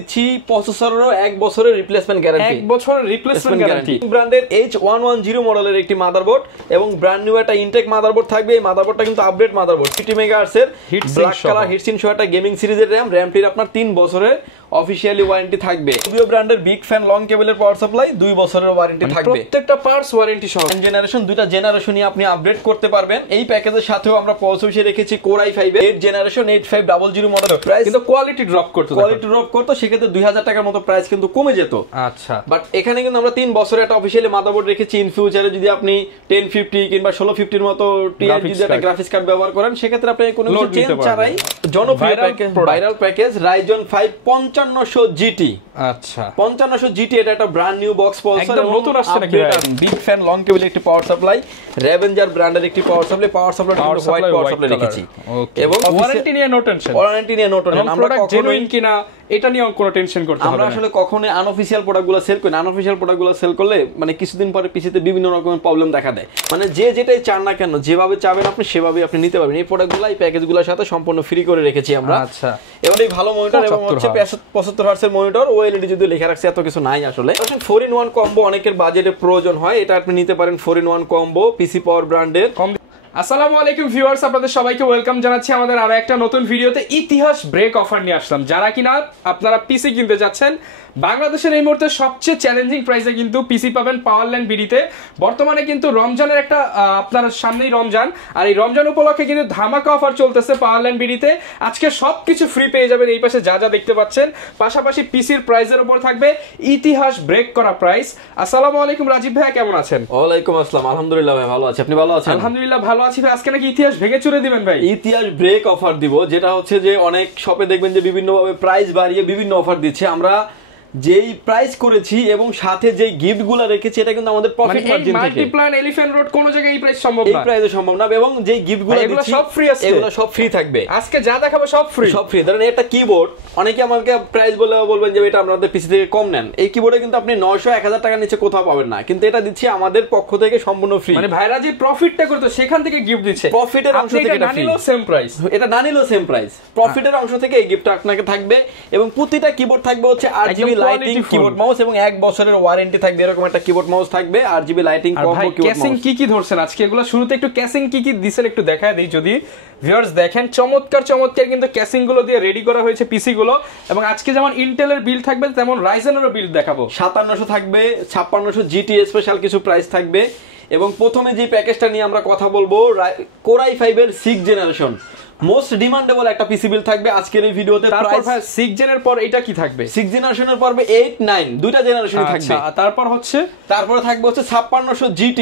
দিচ্ছি প্রসেসরেরও 1 বছরের replacement guarantee. 1 বছরের রিপ্লেসমেন্ট গ্যারান্টি। ব্র্যান্ডের H110 মডেলের একটি মাদারবোর্ড এবং ব্র্যান্ড নিউ একটা ইনটেক মাদারবোর্ড থাকবে। এই মাদারবোর্ডটা কিন্তু আপডেট মাদারবোর্ড, 50 মেগাহার্টজ এর ব্ল্যাক কালার হিটসিন সহ একটা গেমিং সিরিজের র‍্যামটির আপনার 3 বছরের অফিশিয়ালি ওয়ারেন্টি থাকবে। Rubio ব্র্যান্ডের বিগ ফ্যান লং কেবলের পাওয়ার সাপ্লাই 2 বছরের ওয়ারেন্টি থাকবে। প্রত্যেকটা পার্টস ওয়ারেন্টি সহ জেনারেশন, দুইটা জেনারেশনই আপনি আপডেট করতে পারবেন। এই প্যাকেজের সাথেও আমরা পৌঁছে রেখেছি Core i5 8 generation 8500 model. Price কিন্তু কোয়ালিটি ড্রপ করতে সেক্ষেত্রে 2000 টাকার মতো প্রাইস কিন্তু কমে যেত। আচ্ছা, বাট এখানে কিন্তু আমরা 3 বছরের একটা অফিশিয়ালি মাদারবোর্ড রেখেছি। ইন ফিউচারে যদি আপনি 1050 কিংবা 1650 মতো টিআর যদি একটা গ্রাফিক্স কার্ড ব্যবহার করেন, সেক্ষেত্রে আপনি কোনো কিছু চেঞ্জ ছাড়াই জনপ্রিয় ভাইরাল প্যাকেজ Ryzen 5 5500 GT। আচ্ছা, 5500 GT এটা একটা ব্র্যান্ড নিউ বক্স প্রসেসর, একদম নতুন আসছে নাকি ভাই? বিগ ফ্যান লং কেবল একটি পাওয়ার সাপ্লাই, Ravenger ব্র্যান্ডের একটি পাওয়ার সাপ্লাই কিন্তু হোয়াইট পাওয়ার সাপ্লাই রেখেছি। এবং ওয়ারেন্টি নিয়ে নো টেনশন, আমরা জেনুইন কিনা এটা নিয়ে কোনো টেনশন করতে হবে না। আমরা আসলে কখনো আনঅফিশিয়াল প্রোডাক্টগুলো সেল করি না। আনঅফিশিয়াল প্রোডাক্টগুলো সেল করলে মানে কিছুদিন পরে পিছিতে বিভিন্ন রকমের প্রবলেম দেখা দেয়। মানে যেটাই চান না কেন, যেভাবে চাবেন আপনি সেভাবেই আপনি নিতে পারবেন। এই প্রোডাক্টগুলো এই প্যাকেজগুলোর সাথে সম্পূর্ণ ফ্রি করে রেখেছি আমরা। আচ্ছা, এবং এই ভালো মনিটর এবং হচ্ছে 75 হার্টজ এর মনিটর, ওএলইডি যদি লেখা রাখছে, এত কিছু নাই আসলে। 4-in-1 কম্বো অনেকের বাজেটে প্রয়োজন হয়, এটা আপনি নিতে পারেন 4-in-1 কম্বো পিসি পাওয়ার ব্র্যান্ডের। আসসালামু আলাইকুম ভিউয়ার্স, আপনাদের সবাইকে ওয়েলকাম জানাচ্ছি আমাদের আরো একটা নতুন ভিডিওতে। ইতিহাস ব্রেক অফার নিয়ে আসলাম। যারা কিনা আপনারা পিসি কিনতে যাচ্ছেন, বাংলাদেশের এই মুহূর্তে সবচেয়ে চ্যালেঞ্জিং প্রাইসে কিন্তু পিসি পাবেন পাওয়ারল্যান্ড বিডিতে। বর্তমানে কিন্তু রমজানের একটা আপনার সামনেই রমজান, আর এই রমজান উপলক্ষে কিন্তু ধামাকা অফার চলতেছে পাওয়ারল্যান্ড বিডিতে। আজকে সবকিছু ফ্রি পেয়ে যাবেন এই পাশে যা যা দেখতে পাচ্ছেন। পাশাপাশি পিসির প্রাইসের উপর থাকবে ইতিহাস ব্রেক করা প্রাইস। আসসালামু আলাইকুম রাজীব ভাই, কেমন আছেন? ওয়ালাইকুম আসসালাম, আলহামদুলিল্লাহ ভাই ভালো আছি, আপনি ভালো আছেন? আলহামদুলিল্লাহ ভালো আছি ভাই। আজকে নাকি ইতিহাস ভেঙে চুরে দিবেন ভাই? ইতিহাস ব্রেক অফার দিব, যেটা হচ্ছে যে অনেক শপে দেখবেন যে বিভিন্ন ভাবে প্রাইস বাড়িয়ে বিভিন্ন অফার দিচ্ছে। আমরা যেই প্রাইস করেছি এবং সাথে যেই গিফটগুলো রেখেছি, এটা কিন্তু আমাদের প্রফিট মার্জিন থেকে। মাল্টিপ্লান এলিফ্যান্ট রোড কোন জায়গায় এই প্রাইস সম্ভব না, এই প্রাইসে সম্ভব না। এবং যেই গিফটগুলো এগুলো সব ফ্রি আছে, এগুলো সব ফ্রি থাকবে। আজকে যা দেখাবো সব ফ্রি। ধরেন একটা কিবোর্ড, অনেকে আমাকে প্রাইস বলবেন যে এটা আপনাদের পিসি থেকে কম নেন। এই কিবোর্ডে কিন্তু আপনি 900-1000 টাকার নিচে কোথাও পাবেন না, কিন্তু এটা দিচ্ছি আমাদের পক্ষ থেকে সম্পূর্ণ ফ্রি। মানে ভাইরা যে প্রফিটটা করতে সেখান থেকে গিফট দিচ্ছে, প্রফিটের অংশ থেকে এটা ফ্রি। সেম প্রাইস, এটা না নিলেও সেম প্রাইস, প্রফিটের অংশ থেকে এই গিফটটা আপনাকে থাকবে। এবং প্রতিটা কিবোর্ড থাকবে হচ্ছে RGB লাইটিং কিবোর্ড মাউস এবং 1 বছরের ওয়ারেন্টি থাকবে। এরকম একটা কিবোর্ড মাউস থাকবে, RGB lighting combo keyboard mouse. Casing কি ধরছেন আজকে? এগুলো শুরুতে একটু ক্যাসিং কি দিছেন একটু দেখায় দেই যদি ভিউয়ার্স দেখেন। চমৎকার কিন্তু ক্যাসিং গুলো দিয়ে রেডি করা হয়েছে পিসি গুলো। এবং আজকে যেমন ইন্টেলের বিল্ড থাকবে, তেমন রাইজেনেরও বিল্ড দেখাবো। 5700 থাকবে, 5600 GT স্পেশাল কিছু প্রাইস থাকবে। এবং প্রথমে যে প্যাকেজটা নিয়ে আমরা কথা বলবো, Core i5 এর 6 জেনারেশন মোস্ট ডিমান্ডেবল একটা পিসি বিল থাকবে আজকের এই ভিডিওতে। প্রাইস 6 জেনের পর এটা কি থাকবে? 6 জেনারেশনের পর্বে 8, 9 দুইটা জেনারেশনই থাকবে। তারপরে থাকবে হচ্ছে 5600 GT,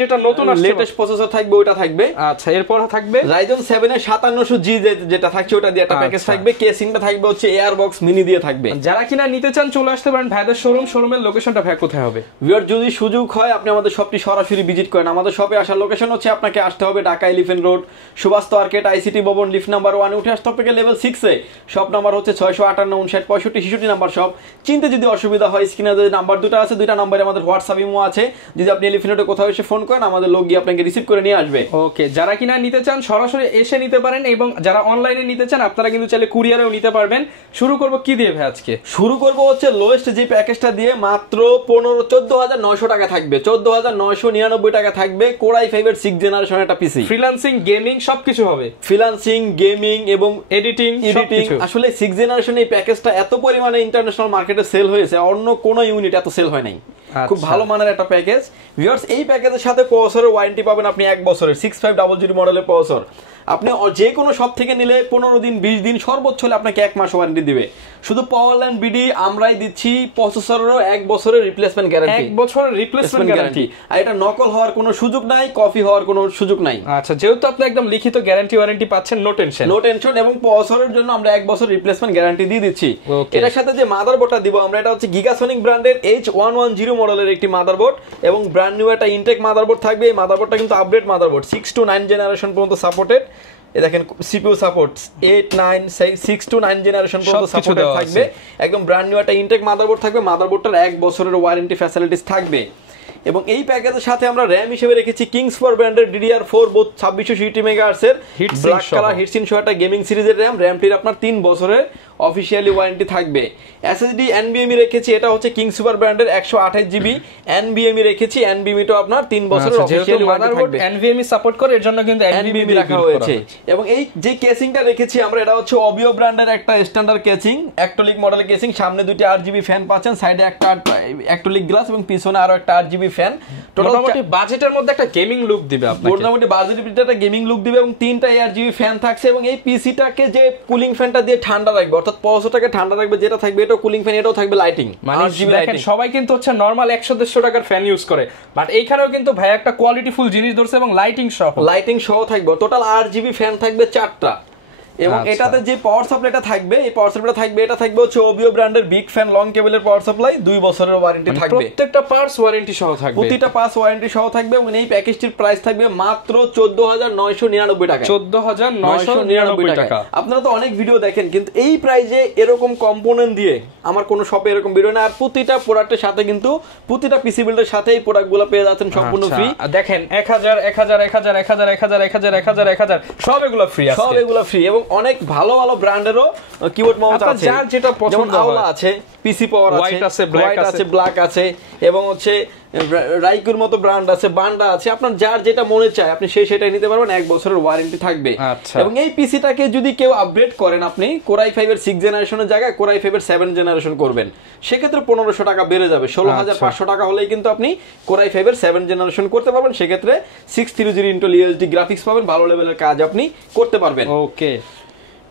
যেটা নতুন আসছে, লেটেস্ট প্রসেসর থাকবে, ওটা থাকবে। আচ্ছা, এরপর থাকবে Ryzen 7 এর 5700G যেটা থাকছে, ওটা দিয়ে একটা প্যাকেজ থাকবে। কেসিংটা থাকবে হচ্ছে এয়ারবক্স মিনি দিয়ে থাকবে। যারা কিনা নিতে চান চলে আসতে পারেন ভাইদের শোরুমের লোকেশনটা ভাই কোথায় হবে? ভিউয়ার যদি সুযোগ হয় আপনি আমাদের শপটি সরাসরি ভিজিট করেন। আমাদের শপে আসার লোকেশন হচ্ছে আপনাকে আসতে হবে Dhaka elephant road, Subhash arcade, ICT Bhaban, lift number 1 উঠে আসতে হবে লেভেল 6 এ। শপ নাম্বার হচ্ছে 658-59-65-66 নাম্বার শপ। চিনতে যদি অসুবিধা হয়, স্ক্রিনে যে নাম্বার দুটো আছে, দুইটা নাম্বারে আমাদের হোয়াটসঅ্যাপ ইমো আছে। যদি আপনি এলিফ্যান্ট রোডে কোথাও এসে ফোন করেন, আমাদের লোক গিয়ে আপনাকে রিসিভ করে নিয়ে আসবে। ওকে, যারা কিনা নিতে চান সরাসরি এসে নিতে পারেন, এবং যারা অনলাইনে নিতে চান আপনারা কিন্তু চাইলে কুরিয়ারেও নিতে পারবেন। শুরু করব কি দিয়ে ভাই আজকে? শুরু করব হচ্ছে লোয়েস্ট যে প্যাকেজটা দিয়ে, মাত্র 14900 টাকা থাকবে, 14999 টাকা থাকবে। Core i5 এর 6 জেনারেশন একটা পিসি, ফ্রিল্যান্সিং গেমিং সবকিছু হবে। ফ্রিল্যান্সিং গেমিং এবং এডিটিং। আসলে 6 জেনারেশন এই প্যাকেজটা এত পরিমাণে ইন্টারন্যাশনাল মার্কেটে সেল হয়েছে, অন্য কোনো ইউনিট এত সেল হয় নাই। খুব ভালো মানের একটা প্যাকেজ। ভিউয়ার্স, এই প্যাকেজের সাথে প্রসেসরের ওয়ারেন্টি পাবেন আপনি 1 বছরের। 6500 মডেলের প্রসেসর আপনি যে কোনো শপ থেকে নিলে 15 দিন 20 দিন, সর্বোচ্চ হলে আপনাকে 1 মাস ওয়ারেন্টি দিবে। শুধু পাওয়ারল্যান্ড বিডি আমরাই দিচ্ছি প্রসেসরেরও 1 বছরের রিপ্লেসমেন্ট গ্যারান্টি। 1 বছরের রিপ্লেসমেন্ট গ্যারান্টি। আর এটা নকল হওয়ার কোনো সুযোগ নাই, কপি হওয়ার কোনো সুযোগ নাই। আচ্ছা, যেহেতু আপনি একদম লিখিত গ্যারান্টি ওয়ারেন্টি পাচ্ছেন, নো টেনশন। এবং প্রসেসরের জন্য আমরা 1 বছর রিপ্লেসমেন্ট গ্যারান্টি দিয়ে দিচ্ছি। এটার সাথে যে মাদারবোর্ডটা দিব আমরা, এটা হচ্ছে গিগাসনিক ব্র্যান্ডের H110 মডেলের একটি মাদারবোর্ড এবং ব্র্যান্ড নিউ একটা ইনটেক মাদারবোর্ড থাকবে। এই মাদারবোর্ডটা কিন্তু আপডেট মাদারবোর্ড, 6 to 9 জেনারেশন পর্যন্ত সাপোর্টেড। এই দেখেন CPU সাপোর্ট 8, 9, 6 to 9 জেনারেশন পর্যন্ত সাপোর্টেড থাকবে। একদম ব্র্যান্ড নিউ একটা ইনটেক মাদারবোর্ড থাকবে। মাদারবোর্ডটার 1 বছরের ওয়ারেন্টি ফ্যাসিলিটিস থাকবে। এবং এই প্যাকেজের সাথে আমরা র‍্যাম হিসেবে রেখেছি Kingsford ব্র্যান্ডের DDR4 বোথ 2660 মেগাহার্টজ এর ব্ল্যাক কালার হিটসিন সহ একটা গেমিং সিরিজের র‍্যামটির আপনার 3 বছরের অফিসিয়ালি ওয়ারেন্টি থাকবে। এসএসডি এনবিএমই রেখেছি, এটা হচ্ছে কিং সুপার ব্র্যান্ডের 128 জিবি এনবিএমই রেখেছি। এনবিএমইটাও আপনার 3 বছরের অফিসিয়ালি ওয়ারেন্টি থাকবে। এনবিএমই সাপোর্ট করে, এর জন্য কিন্তু এনবিএমই রাখা হয়েছে। এবং এই যে কেসিংটা রেখেছি আমরা, এটা হচ্ছে অবিও ব্র্যান্ডের একটা স্ট্যান্ডার্ড কেসিং, অ্যাক্টোলিক মডেলের কেসিং। সামনে দুটি 8GB ফ্যান পাচ্ছেন, সাইডে একটা অ্যাক্টোলিক গ্লাস এবং পিছনে আরো একটা 8GB ফ্যান। মোটামুটি বাজেটের মধ্যে একটা গেমিং লুক দিবে আপনাকে, মোটামুটি বাজেটের ভিতরে একটা গেমিং লুক দিবে এবং 3টা 8GB ফ্যান থাকছে। এবং এই পিসিটাকে যে কুলিং ফ্যানটা দিয়ে ঠান্ডা রাখবে, অর্থাৎ প্রসেসরটাকে ঠান্ডা রাখবে, যেটা থাকবে এটাও কুলিং ফ্যান, এটাও থাকবে লাইটিং। মানে দেখেন সবাই কিন্তু হচ্ছে নরমাল 100-150 টাকার ফ্যান ইউজ করে, বাট এইখানেও কিন্তু ভাই একটা কোয়ালিটিফুল জিনিস ধরছে এবং লাইটিং সহ থাকবে। টোটাল 8GB ফ্যান থাকবে 4টা। এবং এটাতে যে পাওয়ার সাপ্লাইটা থাকবে, এই পাওয়ার সাপ্লাইটা থাকবে, এটা থাকবে হচ্ছে ওবিও ব্র্যান্ডের বিগ ফ্যান লং কেবলের পাওয়ার সাপ্লাই, 2 বছরের ওয়ারেন্টি থাকবে। প্রত্যেকটা পার্টস ওয়ারেন্টি সহ থাকবে, প্রতিটা পার্টস ওয়ারেন্টি সহ থাকবে। এবং এই প্যাকেজটির প্রাইস থাকবে মাত্র 14999 টাকা। 14999 টাকা। আপনারা তো অনেক ভিডিও দেখেন, কিন্তু এই প্রাইসে এরকম কম্পোনেন্ট দিয়ে আমার কোন শপে এরকম ভিডিও না। আর প্রতিটা প্রোডাক্টের সাথে কিন্তু প্রতিটা পিসি বিল্ডের সাথে এই প্রোডাক্টগুলো পেয়ে যাচ্ছেন সম্পূর্ণ ফ্রি। দেখেন 1000 1000 1000 1000 1000 1000 1000 1000 সব এগুলো ফ্রি আছে, সব এগুলো ফ্রি। এবং অনেক ভালো ব্র্যান্ডেরও কিবোর্ড মাউস আছে, যার যেটা পছন্দ হয়। আওলা আছে, পিসি পাওয়ার আছে, হোয়াইট আছে, ব্ল্যাক আছে এবং হচ্ছে রাইকুর মতো ব্র্যান্ড আছে, বান্ডা আছে। আপনার যার যেটা মনে চায় আপনি সেটাই নিতে পারবেন, 1 বছরের ওয়ারেন্টি থাকবে। এবং এই পিসিটাকে যদি কেউ আপগ্রেড করেন, আপনি Core i5 এর 6 জেনারেশনের জায়গায় Core i5 এর 7 জেনারেশন করবেন, সেক্ষেত্রে 1500 টাকা বেড়ে যাবে। 16500 টাকা হলেই কিন্তু আপনি Core i5 এর 7 জেনারেশন করতে পারবেন। সেক্ষেত্রে 630 Intel UHD গ্রাফিক্স পাবেন, ভালো লেভেলের কাজ আপনি করতে পারবেন। ওকে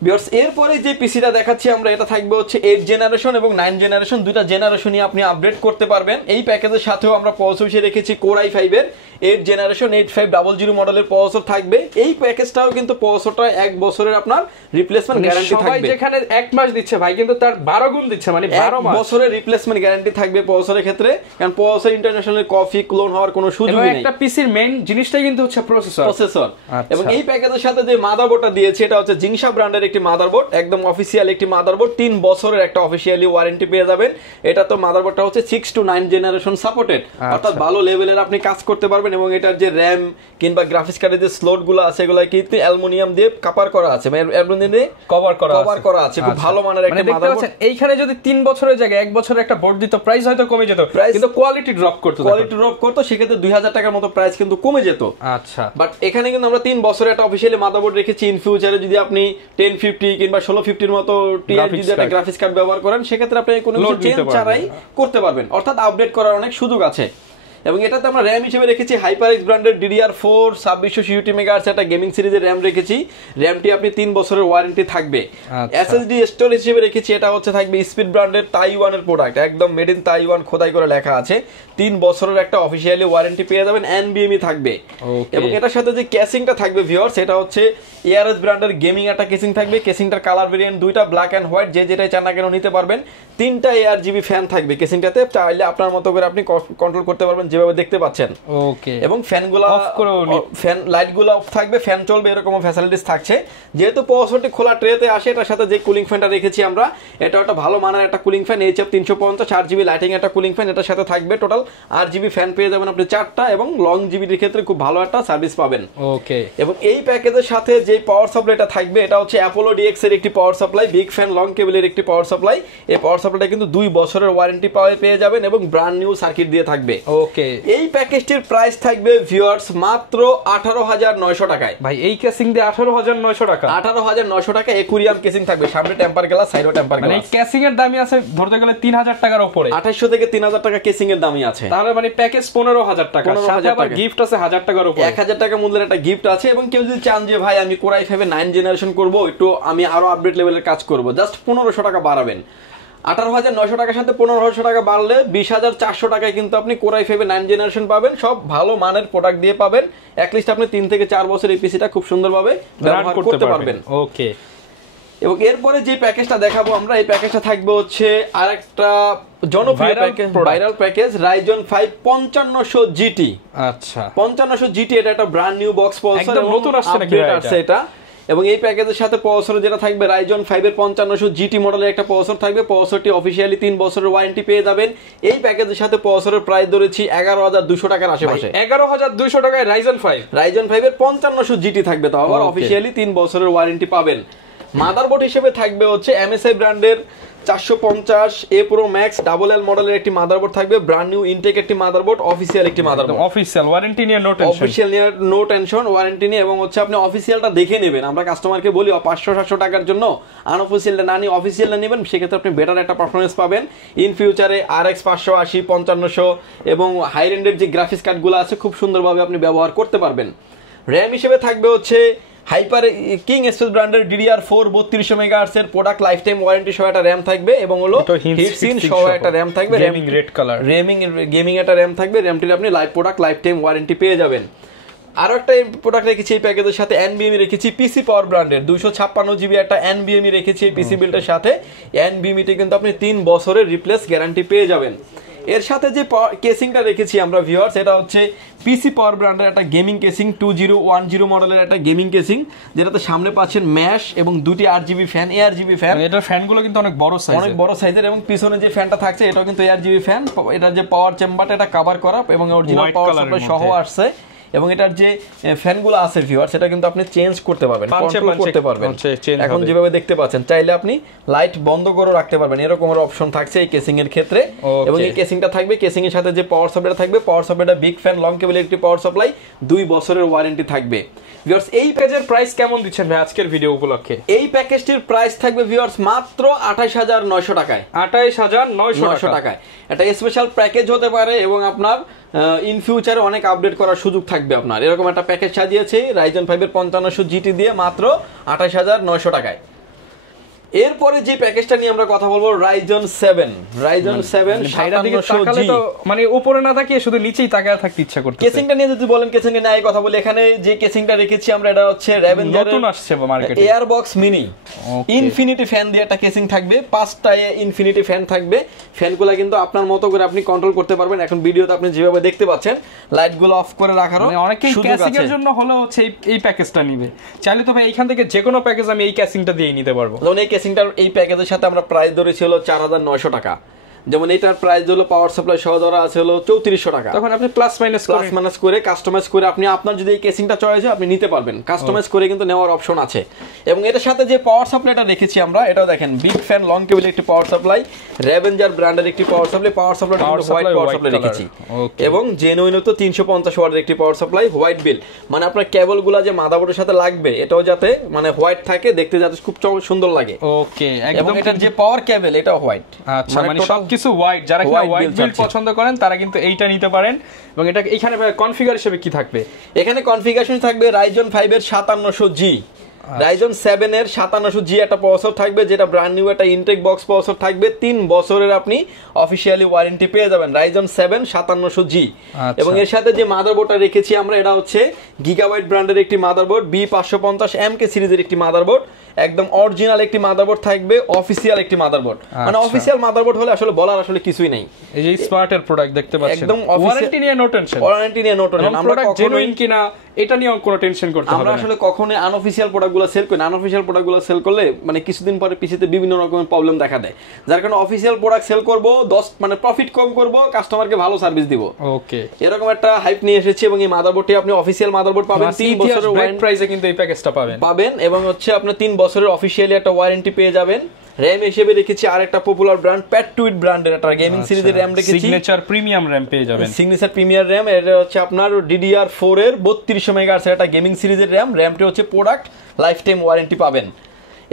ভিউয়ার্স, এরপরে যে পিসিটা দেখাচ্ছি আমরা, এটা থাকবে হচ্ছে 8 জেনারেশন এবং 9 জেনারেশন, দুইটা জেনারেশনই আপনি আপগ্রেড করতে পারবেন। এই প্যাকেজের সাথেও আমরা প্রসেসর রেখেছি Core i5 এর 8 জেনারেশন 8500 মডেলের প্রসেসর থাকবে। এই প্যাকেজটাও কিন্তু প্রসেসরটা 1 বছরের আপনার রিপ্লেসমেন্ট গ্যারান্টি থাকবে। সবাই যেখানে 1 মাস দিচ্ছে ভাই, কিন্তু তার 12 গুণ দিচ্ছে, মানে 12 মাস বছরের রিপ্লেসমেন্ট গ্যারান্টি থাকবে প্রসেসরের ক্ষেত্রে, কারণ প্রসেসর ইন্টারন্যাশনাল কপি ক্লোন হওয়ার কোনো সুযোগ নেই। একটা পিসির মেইন জিনিসটাই কিন্তু হচ্ছে প্রসেসর। এবং এই প্যাকেজের সাথে যে মাদারবোর্ডটা দিয়েছে, এটা হচ্ছে জিংসা ব্র্যান্ডের একটি মাদারবোর্ড, একদম অফিসিয়াল একটি মাদারবোর্ড। 3 বছরের একটা অফিসিয়ালি ওয়ারেন্টি পেয়ে যাবেন। এটা তো মাদারবোর্ডটা হচ্ছে 6 to 9 জেনারেশন সাপোর্টেড, অর্থাৎ ভালো লেভেলের আপনি কাজ করতে পারবেন। এবং এটার যে র‍্যাম কিংবা গ্রাফিক্স কার্ডের যে স্লট গুলো আছে, এগুলো কিন্তু অ্যালুমিনিয়াম দিয়ে কভার করা আছে, মানে অ্যালুমিনিয়াম দিয়ে কভার করা আছে। খুব ভালো মানের একটা মাদারবোর্ড। এইখানে যদি 3 বছরের জায়গায় 1 বছরের একটা বোর্ড দিত, প্রাইস হয়তো কমে যেত, কিন্তু কোয়ালিটি ড্রপ করতো, সেক্ষেত্রে 2000 টাকার মতো প্রাইস কিন্তু কমে যেত। আচ্ছা, বাট এখানে কিন্তু আমরা 3 বছরের একটা অফিসিয়ালি মাদারবোর্ড রেখেছি। ইন ফিউচারে যদি আপনি 1050 কিংবা 1650 মতো গ্রাফিক্স কার্ড ব্যবহার করেন, সেক্ষেত্রে আপনি কোনো কিছু চেঞ্জ ছাড়াই করতে পারবেন, অর্থাৎ আপডেট করার অনেক সুযোগ আছে। এবং এটাতে আমরা র্যাম হিসেবে রেখেছি HyperX ব্র্যান্ডের DDR4 2600 মেগাহার্টজ একটা গেমিং সিরিজের র্যাম রেখেছি। র্যামটি আপনি 3 বছরের ওয়ারেন্টি থাকবে। এসএসডি স্টোরেজ হিসেবে রেখেছি, এটা হচ্ছে থাকবে স্পিড ব্র্যান্ডের তাইওয়ানের প্রোডাক্ট, একদম মেড ইন তাইওয়ান খোদাই করে লেখা আছে। 3 বছরের একটা অফিসিয়ালি ওয়ারেন্টি পেয়ে যাবেন, NVMe থাকবে। এবং এটার সাথে যে কেসিংটা থাকবে ভিউয়ার্স, এটা হচ্ছে ARS ব্র্যান্ডের গেমিং একটা কেসিং থাকবে। কেসিংটার কালার ভেরিয়েন্ট দুইটা, ব্ল্যাক এন্ড হোয়াইট, যে যেটাই চান না কেন নিতে পারবেন। 3টা ARGB ফ্যান থাকবে কেসিংটাতে, চাইলে আপনার মতো করে আপনি কন্ট্রোল করতে পারবেন যেভাবে দেখতে পাচ্ছেন। ওকে, এবং ফ্যানগুলো অফ করে, ফ্যান লাইটগুলো অফ থাকবে, ফ্যান চলবে, এরকম ফ্যাসিলিটিস থাকছে। যেহেতু প্রসেসরটি খোলা ট্রেতে আসে, এটার সাথে যে কুলিং ফ্যানটা রেখেছি আমরা, এটা একটা ভালো মানের একটা cooling fan, HF 350 8GB lighting একটা কুলিং ফ্যান। এটার সাথে থাকবে টোটাল 8GB ফ্যান পেয়ে যাবেন আপনি 4টা, এবং লং জিবির ক্ষেত্রে খুব ভালো একটা সার্ভিস পাবেন। ওকে, এবং এই প্যাকেজের সাথে যে পাওয়ার সাপ্লাইটা থাকবে, এটা হচ্ছে অ্যাপোলো DX এর একটি power supply, big fan long কেবলের একটি পাওয়ার সাপ্লাই। এই পাওয়ার সাপ্লাইটা কিন্তু 2 বছরের ওয়ারেন্টি পেয়ে যাবেন এবং ব্র্যান্ড নিউ সার্কিট দিয়ে থাকবে। ওকে, এই প্যাকেজটির প্রাইস থাকবে ভিউয়ার্স মাত্র 18900 টাকায়। ভাই এই কেসিং দিয়ে 18900 টাকা, 18900 টাকা। একুরিয়াম কেসিং থাকবে, সামনে টেম্পার গ্লাস, সাইডে টেম্পার গ্লাস। মানে এই কেসিং এর দামই আছে ধরতে গেলে 3000 টাকার উপরে, 2800 থেকে 3000 টাকা কেসিং এর দামই আছে। তাহলে মানে প্যাকেজ 15000 টাকা, সাথে আবার গিফট আছে 1000 টাকার উপরে, 1000 টাকা মূল্যের একটা গিফট আছে। এবং কেউ যদি চান যে ভাই আমি Core i5 এর 9 জেনারেশন করব, একটু আমি আরো আপডেট লেভেলের কাজ করব, জাস্ট 1500 টাকা বাড়াবেন। 18900 টাকার সাথে 1500 টাকা বাড়লে 20400 টাকায় কিন্তু আপনি Core i5 এর 9 জেনারেশন পাবেন। সব ভালো মানের প্রোডাক্ট দিয়ে পাবেন। অ্যাটলিস্ট আপনি 3 থেকে 4 বছর এই পিসিটা খুব সুন্দরভাবে ব্যবহার করতে পারবেন। ওকে, এবং এরপরে যে প্যাকেজটা দেখাবো আমরা, এই প্যাকেজটা থাকবে হচ্ছে আরেকটা জনপ্রিয় package, viral package, Ryzen 5 5500 GT। আচ্ছা, 5500 GT, এটা একটা ব্র্যান্ড নিউ বক্স প্রসেসর, একদম নতুন আসছে নাকি এটা। এবং এই প্যাকেজের সাথে প্রসেসর যেটা থাকবে Ryzen 5 এর 5500 GT মডেলের একটা প্রসেসর থাকবে। প্রসেসরটি অফিশিয়ালি 3 বছরের ওয়ারেন্টি পেয়ে যাবেন। এই প্যাকেজের সাথে প্রসেসরের প্রাইস ধরেছি 11200 টাকার আশেপাশে। 11200 টাকায় Ryzen 5 এর 5500 GT থাকবে, তাও আবার অফিশিয়ালি 3 বছরের ওয়ারেন্টি পাবেন। মাদারবোর্ড হিসেবে থাকবে হচ্ছে MSI ব্র্যান্ডের 450 A Pro Max double L মডেলের একটি মাদারবোর্ড থাকবে, ব্র্যান্ড নিউ ইনটেক একটি মাদারবোর্ড, অফিশিয়াল একটি মাদারবোর্ড, অফিশিয়াল ওয়ারেন্টি নিয়ে নো টেনশন, অফিশিয়াল নিয়ে নো টেনশন, ওয়ারেন্টি নিয়ে, এবং হচ্ছে আপনি অফিশিয়ালটা দেখে নেবেন। আমরা কাস্টমারকে বলি 500-700 টাকার জন্য আনঅফিশিয়ালটা না নিয়ে অফিশিয়ালটা নেবেন, সেক্ষেত্রে আপনি বেটার একটা পারফরমেন্স পাবেন। ইন ফিউচারে RX 580, 5500 এবং হাই রেন্ডের যে গ্রাফিক্স কার্ডগুলো আছে খুব সুন্দরভাবে আপনি ব্যবহার করতে পারবেন। র্যাম হিসেবে থাকবে হচ্ছে হাইপার কিং এসএস ব্র্যান্ডের DDR4 3200 মেগাহার্টজ এর প্রোডাক্ট লাইফ টাইম ওয়ারেন্টি সহ একটা র‍্যাম থাকবে, এবং হলো হিটসিন সহ একটা র‍্যাম থাকবে, গেমিং রেড কালার গেমিং একটা র‍্যাম থাকবে। র‍্যামটির আপনি লাইফ টাইম ওয়ারেন্টি পেয়ে যাবেন। আরো একটা প্রোডাক্ট রেখেছি এই প্যাকেজের সাথে, NVMe রেখেছি পিসি পাওয়ার ব্র্যান্ডের 256 GB একটা NVMe রেখেছি এই পিসি বিল্ডের সাথে। NVMe তে কিন্তু আপনি 3 বছরের রিপ্লেস গ্যারান্টি পেয়ে যাবেন। এর সাথে যে কেসিংটা রেখেছি আমরা ভিউয়ার্স, এটা হচ্ছে পিসি পাওয়ার ব্র্যান্ডের একটা গেমিং কেসিং, 2010 মডেলের একটা গেমিং কেসিং, যেটাতে সামনে পাচ্ছেন ম্যাশ এবং দুটি RGB ফ্যান, ARGB ফ্যান। এটার ফ্যানগুলো কিন্তু অনেক বড় সাইজের, এবং পিছনে যে ফ্যানটা থাকছে এটাও কিন্তু ARGB ফ্যান। এটার যে পাওয়ার চেম্বারটা এটা কভার করা এবং অরিজিনাল পাওয়ার সাপ্লাই সহ আসছে, এবং এটার যে ফ্যানগুলো আছে ভিউয়ার সেটা কিন্তু আপনি চেঞ্জ করতে পারবেন, কন্ট্রোল করতে পারবেন। এখন যেভাবে দেখতে পাচ্ছেন, চাইলে আপনি লাইট বন্ধ করে রাখতে পারবেন, এরকম অপশন থাকছে এই কেসিং এর ক্ষেত্রে। এবং এই কেসিংটা থাকবে, কেসিং এর সাথে যে পাওয়ার সাপ্লাইটা থাকবে, পাওয়ার সাপ্লাইটা বিগ ফ্যান লং কেবল একটি পাওয়ার সাপ্লাই, 2 বছরের ওয়ারেন্টি থাকবে। ভিউয়ার্স এই প্যাকেজের প্রাইস কেমন দিচ্ছেন ভাই আজকের ভিডিও উপলক্ষে? এই প্যাকেজটির প্রাইস থাকবে ভিউয়ার্স মাত্র 28900 টাকায়, 28900 টাকায়। এটা স্পেশাল প্যাকেজ হতে পারে এবং আপনার ইন ফিউচারে অনেক আপডেট করার সুযোগ থাকবে আপনার। এরকম একটা প্যাকেজ সাজিয়েছে Ryzen 5 এর 5500 GT দিয়ে মাত্র 28900 টাকায়। এরপরে যে প্যাকেজটা নিয়ে আমরা কথা বলবো Ryzen 7 5700G, মানে উপরে না তাকিয়ে শুধু নিচেই তাকিয়ে থাকতে ইচ্ছা করতেছে। কেসিংটা নিয়ে যদি বলেন, কেসিং নিয়ে নাই কথা বলি। এখানে যে কেসিংটা রেখেছি আমরা, এটা হচ্ছে Ravenger নতুন আসছে মার্কেটে, এয়ারবক্স মিনি ইনফিনিটি ফ্যান দিয়ে একটা কেসিং থাকবে, 5টা ইনফিনিটি ফ্যান থাকবে। ফ্যানগুলো কিন্তু আপনার মতো করে আপনি কন্ট্রোল করতে পারবেন। এখন ভিডিওতে আপনি যেভাবে দেখতে পাচ্ছেন লাইটগুলো অফ করে রাখারও অনেকেই কেসিং এর জন্য হলো হচ্ছে এই প্যাকেজটা নিবে, চাইলে তো ভাই এইখান থেকে যে কোনো প্যাকেজ আমি এই কেসিংটা দিয়ে নিতে পারবো। যেমন এই কেসিংটার এই প্যাকেজের সাথে আমরা প্রাইস ধরেছি হলো 4900 টাকা, যেমন এটার প্রাইস হলো পাওয়ার সাপ্লাই সহ ধরা আছে হলো 3400 টাকা। তখন আপনি প্লাস মাইনাস করে কাস্টমাইজ করে আপনি আপনার যদি এই কেসিংটা চয়েস হয় আপনি নিতে পারবেন, কাস্টমাইজ করে কিন্তু নেওয়ার অপশন আছে। এবং এটার সাথে যে পাওয়ার সাপ্লাইটা রেখেছি আমরা, এটাও দেখেন বিগ ফ্যান লং কেবল একটি পাওয়ার সাপ্লাই, Ravenger ব্র্যান্ডের একটি power supply white power supply রেখেছি, এবং জেনুইনত 350 ওয়াটের একটি পাওয়ার সাপ্লাই, হোয়াইট বিল, মানে আপনার কেবলগুলো যে মাদারবোর্ডের সাথে লাগবে এটাও যাতে মানে হোয়াইট থাকে, দেখতে যাতে খুব সুন্দর লাগে। ওকে, এবং এটার যে পাওয়ার কেবল এটাও হোয়াইট, আচ্ছা মানে সবকিছু হোয়াইট। যারা হোয়াইট বিল্ড পছন্দ করেন তারা কিন্তু এইটা নিতে পারেন। এবং এটা এখানে কনফিগার হিসেবে কি থাকবে? এখানে কনফিগারেশন থাকবে Ryzen 5 এর 5700G, Ryzen 7 এর 5700G একটা প্রসেসর থাকবে, যেটা ব্র্যান্ড নিউ একটা ইনটেক বক্স প্রসেসর থাকবে, 3 বছরের আপনি অফিশিয়ালি ওয়ারেন্টি পেয়ে যাবেন Ryzen 7 5700G। এবং এর সাথে যে মাদারবোর্ডটা রেখেছি আমরা, এটা হচ্ছে গিগাবাইট ব্র্যান্ডের একটি মাদারবোর্ড, B550MK সিরিজের একটি মাদারবোর্ড, একদম অরিজিনাল একটি মাদারবোর্ড থাকবে, অফিশিয়াল একটি মাদারবোর্ড। মানে অফিশিয়াল মাদারবোর্ড হলে আসলে বলার আসলে কিছুই নেই। এই যে স্মার্টের প্রোডাক্ট দেখতে পাচ্ছেন, একদম ওয়ারেন্টি নিয়ে নো টেনশন, আমরা জেনুইন কিনা এটা নিয়ে কোনো টেনশন করতে হবে না। আমরা আসলে কখনোই আনঅফিশিয়াল প্রোডাক্টগুলো সেল করি না। আনঅফিশিয়াল প্রোডাক্টগুলো সেল করলে মানে কিছুদিন পরে পিছিতে বিভিন্ন রকমের প্রবলেম দেখা দেয়, যার কারণে অফিশিয়াল প্রোডাক্ট সেল করব, 10 মানে প্রফিট কম করব, কাস্টমারকে ভালো সার্ভিস দিব। ওকে, এরকম একটা হাইপ নিয়ে এসেছি। এবং এই মাদারবোর্ডটি আপনি অফিশিয়াল মাদারবোর্ড পাবেন, 3 বছরের ওয়ারেন্টি প্রাইসে কিন্তু এই প্যাকেজটা পাবেন, এবং হচ্ছে আপনি 3 বছরের অফিশিয়ালি একটা ওয়ারেন্টি পেয়ে যাবেন। র‍্যাম হিসেবে রেখেছি আরেকটা পপুলার ব্র্যান্ড প্যাটটুইট ব্র্যান্ডের একটা গেমিং সিরিজের র‍্যাম রেখেছি, সিগনেচার প্রিমিয়াম র‍্যাম পেয়ে যাবেন, সিগনেচার প্রিমিয়াম র‍্যাম। এটা হচ্ছে আপনার DDR4 এর 3200 মেগাহার্টজ একটা গেমিং সিরিজের র‍্যাম। র‍্যামটি হচ্ছে প্রোডাক্ট লাইফ টাইম ওয়ারেন্টি পাবেন।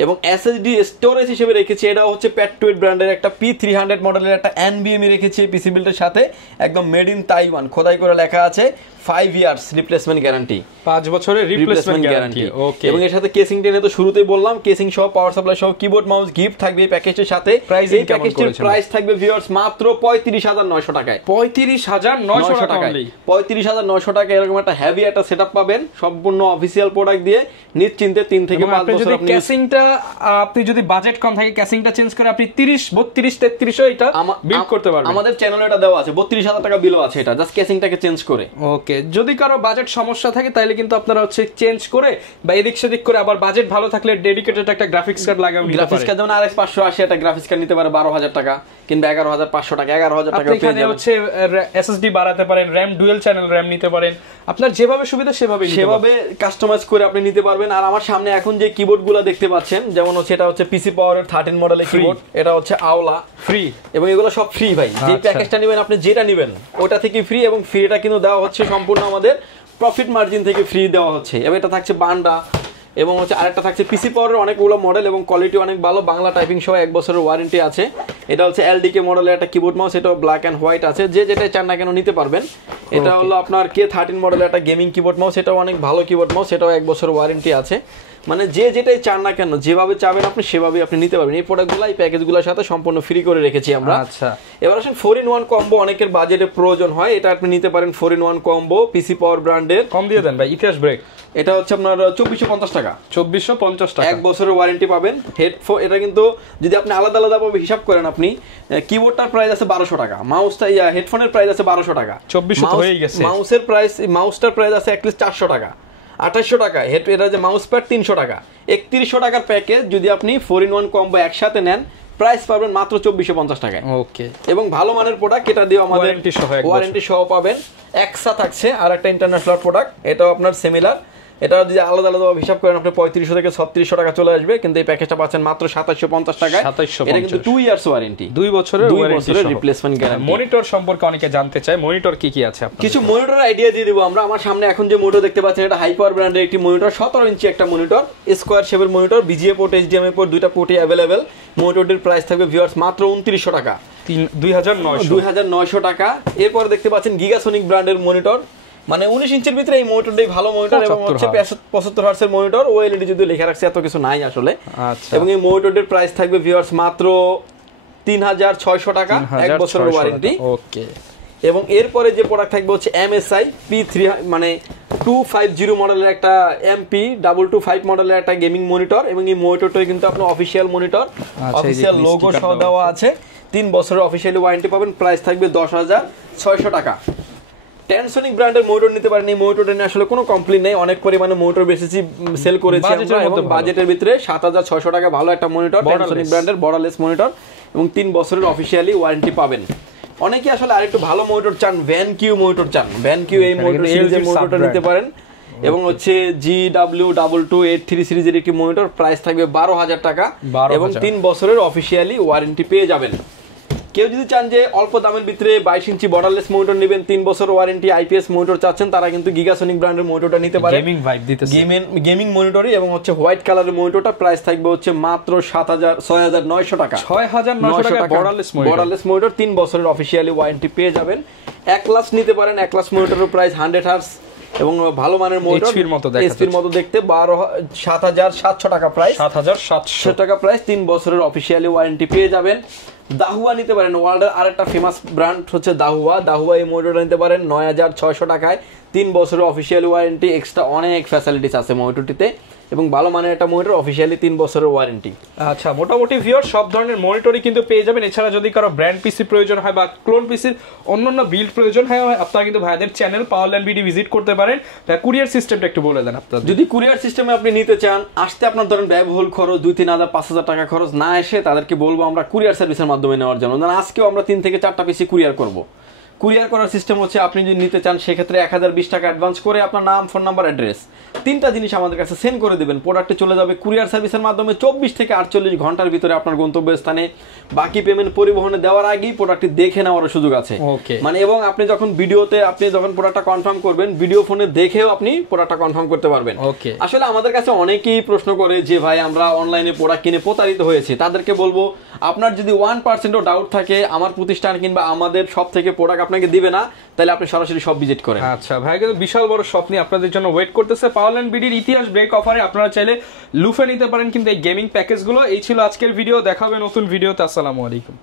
এবং SSD স্টোরেজ হিসেবে রেখেছি, এটা হচ্ছে প্যাটটুইট ব্র্যান্ডের একটা P300 মডেলের একটা NVMe রেখেছি পিসি বিল্ডের সাথে, একদম মেড ইন তাইওয়ান খোদাই করে লেখা আছে 5 ইয়ার্স রিপ্লেসমেন্ট গ্যারান্টি, 5 বছরের রিপ্লেসমেন্ট গ্যারান্টি। ওকে, এবং এর সাথে কেসিং টেনে তো শুরুতেই বললাম, কেসিং সহ পাওয়ার সাপ্লাই সহ কিবোর্ড মাউস গিফট থাকবে এই প্যাকেজের সাথে। এই প্যাকেজটির প্রাইস থাকবে ভিউয়ার্স মাত্র 35900 টাকায়, 35900 টাকায়, 35900 টাকা। এরকম একটা হেভি একটা সেটআপ পাবেন সম্পূর্ণ অফিশিয়াল প্রোডাক্ট দিয়ে, নিশ্চিন্তে 3 থেকে 5 বছর আপনি কেসিংটা আপনি যদি বাজেট কম থাকে কেসিংটা চেঞ্জ করে আপনি 30 32 33 এটা বিল্ড করতে পারবেন। আমাদের চ্যানেলে এটা দেওয়া আছে, 32000 টাকা বিলও আছে এটা, জাস্ট কেসিংটাকে চেঞ্জ করে। ওকে, যদি কারো বাজেট সমস্যা থাকে তাহলে কিন্তু আপনারা হচ্ছে চেঞ্জ করে বা এদিক সেদিক করে, আবার বাজেট ভালো থাকলে ডেডিকেটেড একটা গ্রাফিক্স কার্ড লাগানো নিতে পারেন। গ্রাফিক্স কার্ড যেমন RX 580 একটা গ্রাফিক্স কার্ড নিতে পারে 12000 টাকা, কিংবা 11,500 টাকা 11,000 টাকা পেয়ে যাবেন। এখানে হচ্ছে এসএসডি বাড়াতে পারেন, র‍্যাম ডুয়াল চ্যানেল র‍্যাম নিতে পারেন, আপনার যেভাবে সুবিধা সেভাবে কাস্টমাইজ করে আপনি নিতে পারবেন। আর আমার সামনে এখন যে কিবোর্ডগুলো দেখতে পাচ্ছেন, যেমন হচ্ছে এটা হচ্ছে পিসি পাওয়ারের 13 মডেলের কিবোর্ড, এটা হচ্ছে আওলা ফ্রি, এবং এগুলো সব ফ্রি ভাই। যে প্যাকেজটা নেবেন আপনি, যেটা নেবেন ওটা থেকে ফ্রি, এবং ফ্রিটা কিন্তু দেওয়া হচ্ছে সম্পূর্ণ আমাদের প্রফিট মার্জিন থেকে ফ্রি দেওয়া হচ্ছে। এবং এটা থাকছে বান্ডা, এবং হচ্ছে আরেকটা থাকছে পিসি পাওয়ারের অনেকগুলো মডেল এবং কোয়ালিটি অনেক ভালো, বাংলা টাইপিং সহ 1 বছরের ওয়ারেন্টি আছে। এটা হচ্ছে এলডিকে মডেলের একটা কিবোর্ড মাউস, এটাও ব্ল্যাক অ্যান্ড হোয়াইট আছে, যে যেটাই চান না কেন নিতে পারবেন। এটা হলো আপনার K13 মডেলের একটা গেমিং কিবোর্ড মাউস, এটাও অনেক ভালো কিবোর্ড মাউস, এটাও 1 বছরের ওয়ারেন্টি আছে। মানে যে যেটাই চান না কেন, যেভাবে চাবেন আপনি সেভাবেই আপনি নিতে পারবেন। এই প্রোডাক্টগুলো এই প্যাকেজগুলোর সাথে সম্পূর্ণ ফ্রি করে রেখেছি আমরা। আচ্ছা, এবার আসেন 4-in-1 কম্বো, অনেকের বাজেটে প্রয়োজন হয়, এটা আপনি নিতে পারেন 4-in-1 কম্বো পিসি পাওয়ার ব্র্যান্ডের। কম দিয়ে দেন ভাই, ইতিহাস ব্রেক। এটা হচ্ছে আপনার 2450 টাকা, 2450 টাকা, 1 বছরের ওয়ারেন্টি পাবেন। হেডফোন, এটা কিন্তু যদি আপনি আলাদা আলাদা ভাবে হিসাব করেন, আপনি কিবোর্ডটার প্রাইস আছে 1200 টাকা, মাউসটা হেডফোনের প্রাইস আছে 1200 টাকা, 2400 হয়ে গেছে। মাউসের প্রাইস, মাউসটার প্রাইস আছে অ্যাটলিস্ট 400 টাকা, 2800 টাকা। এটা যে মাউস প্যাড 300 টাকা, 3100 টাকার প্যাকেজ যদি আপনি 4-in-1 কম্বো একসাথে নেন, প্রাইস পাবেন মাত্র 2450 টাকায়। ওকে, এবং ভালো মানের প্রোডাক্ট, এটা দিয়ে আমাদের ওয়ারেন্টি সহ পাবেন। এক্সা থাকছে আর একটা ইন্টারন্যাশনাল প্রোডাক্ট, এটাও আপনার সিমিলার। এটা যদি আলাদা আলাদা হিসাব করেন আপনি 3500 থেকে 3600 টাকা চলে আসবে, কিন্তু এই প্যাকেজটা পাচ্ছেন মাত্র 2750 টাকায়। এটা কিন্তু 2 ইয়ার্স ওয়ারেন্টি, 2 বছরের রিপ্লেসমেন্ট গ্যারান্টি। মনিটর সম্পর্কে অনেকে জানতে চায়, মনিটর কি কি আছে আপনার? কিছু মনিটর আইডিয়া দিয়ে দেবো আমরা। আমার সামনে এখন যে মনিটর দেখতে পাচ্ছেন, এটা হাই পাওয়ার ব্র্যান্ডের একটি মনিটর, 17 ইঞ্চি একটা মনিটর, স্কোয়ার শেপের monitor, VGA port, HDMI port, দুইটা পোর্টই অ্যাভেলেবেল। মনিটরটির প্রাইস থাকবে ভিউয়ার্স মাত্র 2900 টাকা, 2900 টাকা। এরপর দেখতে পাচ্ছেন গিগাসনিক ব্র্যান্ডের মনিটর, মানে 19 ইঞ্চির ভিতরে এই মনিটরটাই ভালো মনিটর, এবং হচ্ছে 75 হার্টজের মনিটর। ওএলইডি যদি লেখা রাখছে, এত কিছু নাই আসলে। এবং এই মনিটরটির প্রাইস থাকবে ভিউয়ার্স মাত্র 3600 টাকা, 1 বছরের ওয়ারেন্টি। ওকে, এবং এরপরে যে প্রোডাক্ট থাকবে হচ্ছে MSI P3, মানে 250 মডেলের একটা MP225 মডেলের একটা গেমিং মনিটর, এবং এই মনিটরটাই কিন্তু আপনার অফিশিয়াল মনিটর, অফিশিয়াল লোগো সহ দেওয়া আছে। 3 বছরের অফিশিয়ালি ওয়ারেন্টি পাবেন, প্রাইস থাকবে 10600 টাকা। টেনসনিক ব্র্যান্ডের মনিটর নিতে পারেন। এই মনিটরটা নিয়ে আসলে কোনো কমপ্লেইন নেই, অনেক পরিমাণে মনিটর বেশি সেল করেছি আমরা, এবং বাজেটের ভিতরে 7600 টাকা ভালো একটা মনিটর, টেনসনিক ব্র্যান্ডের বর্ডারলেস মনিটর, এবং 3 বছরের অফিশিয়ালি ওয়ারেন্টি পাবেন। অনেকে আসলে আরেকটু ভালো মনিটর চান, ভ্যানকিউ মনিটর চান, ভ্যানকিউ এই মনিটর সিরিজের মনিটরটা নিতে পারেন। এবং হচ্ছে GW2283 সিরিজের একটি মনিটর, প্রাইস থাকবে 12000 টাকা, এবং 3 বছরের অফিশিয়ালি ওয়ারেন্টি পেয়ে যাবেন। কেউ যদি চান যে অল্প দামের ভিতরে 22 ইঞ্চি বর্ডারলেস মনিটর নেবেন, 3 বছর ওয়ারেন্টি, আইপিএস মনিটর চাচ্ছেন, তারা কিন্তু গিগাসনিক ব্র্যান্ডের মনিটরটা নিতে পারে। গেমিং ভাইব দিতেছে, গেমিং মনিটরই, এবং হচ্ছে হোয়াইট কালারের মনিটরটা প্রাইস থাকবে হচ্ছে মাত্র 6900 টাকা, 6900 টাকা বর্ডারলেস মনিটর, 3 বছরের অফিশিয়ালি ওয়ারেন্টি পেয়ে যাবেন। একলাস নিতে পারেন, একলাস মনিটরের প্রাইস 100 হার্টজ এবং ভালো মানের মনিটর, এইচপির মতো দেখতে, 7700 টাকা প্রাইস, 7700 টাকা প্রাইস, 3 বছরের অফিশিয়ালি ওয়ারেন্টি পেয়ে যাবেন। দাহুয়া নিতে পারেন, ওয়ার্ল্ডের আরেকটা ফেমাস ব্র্যান্ড হচ্ছে দাহুয়া এই মনিটরটা নিতে পারেন 9600 টাকায়, 3 বছরের অফিশিয়ালি ওয়ারেন্টি, এক্সট্রা অনেক ফ্যাসিলিটিস আছে মনিটরটিতে, এবং ভালো মানের একটা মনিটর, অফিশিয়ালি 3 বছরের ওয়ারেন্টি। আচ্ছা, মোটামুটি ভিউয়ার সব ধরনের মনিটরই কিন্তু পেয়ে যাবেন। এছাড়া যদি কারো ব্র্যান্ড পিসি প্রয়োজন হয় বা ক্লোন পিসির অন্যান্য বিল্ড প্রয়োজন হয়, আপনারা কিন্তু ভাইদের চ্যানেল পাওয়ারল্যান্ড বিডি ভিজিট করতে পারেন। কুরিয়ার সিস্টেমটা একটু বলে দেন আপনাদের। যদি কুরিয়ার সিস্টেমে আপনি নিতে চান, আসতে আপনার ধরেন ব্যয়বহুল খরচ 2-3000 5000 টাকা খরচ, না এসে তাদেরকে বলবো আমরা কুরিয়ার সার্ভিসের মাধ্যমে নেওয়ার জন্য। আজকেও আমরা 3 থেকে 4টা পিসি কুরিয়ার করব। কুরিয়ার করার সিস্টেম হচ্ছে, আপনি যদি নিতে চান সেক্ষেত্রে 1020 টাকা অ্যাডভান্স করে আপনার নাম, ফোন নাম্বার, অ্যাড্রেস 3টা জিনিস আমাদের কাছে সেন্ড করে দেবেন, প্রোডাক্টে চলে যাবে কুরিয়ার সার্ভিসের মাধ্যমে 24 থেকে 48 ঘন্টার ভিতরে আপনার গন্তব্যস্থানে। বাকি পেমেন্ট পরিবহনে দেওয়ার আগেই প্রোডাক্টটি দেখে নেওয়ার সুযোগ আছে, মানে, এবং আপনি যখন ভিডিওতে আপনি যখন প্রোডাক্টটা কনফার্ম করবেন, ভিডিও ফোনে দেখেও আপনি প্রোডাক্টটা কনফার্ম করতে পারবেন। আসলে আমাদের কাছে অনেকেই প্রশ্ন করে যে ভাই আমরা অনলাইনে প্রোডাক্ট কিনে প্রতারিত হয়েছি, তাদেরকে বলবো আপনার যদি 1%ও ডাউট থাকে, আমার প্রতিষ্ঠান কিংবা আমাদের সব থেকে প্রোডাক্ট আপনাকে দিবে না, তাহলে আপনি সরাসরি সব ভিজিট করেন। আচ্ছা ভাই, কিন্তু বিশাল বড় শপ নিয়ে আপনাদের জন্য ওয়েট করতেছে পাওয়ারল্যান্ড বিডির ইতিহাস ব্রেক অফারে। আপনারা চাইলে লুফে নিতে পারেন কিন্তু এই গেমিং প্যাকেজগুলো। এই ছিল আজকের ভিডিও, দেখা হবে নতুন ভিডিওতে। আসসালামু আলাইকুম।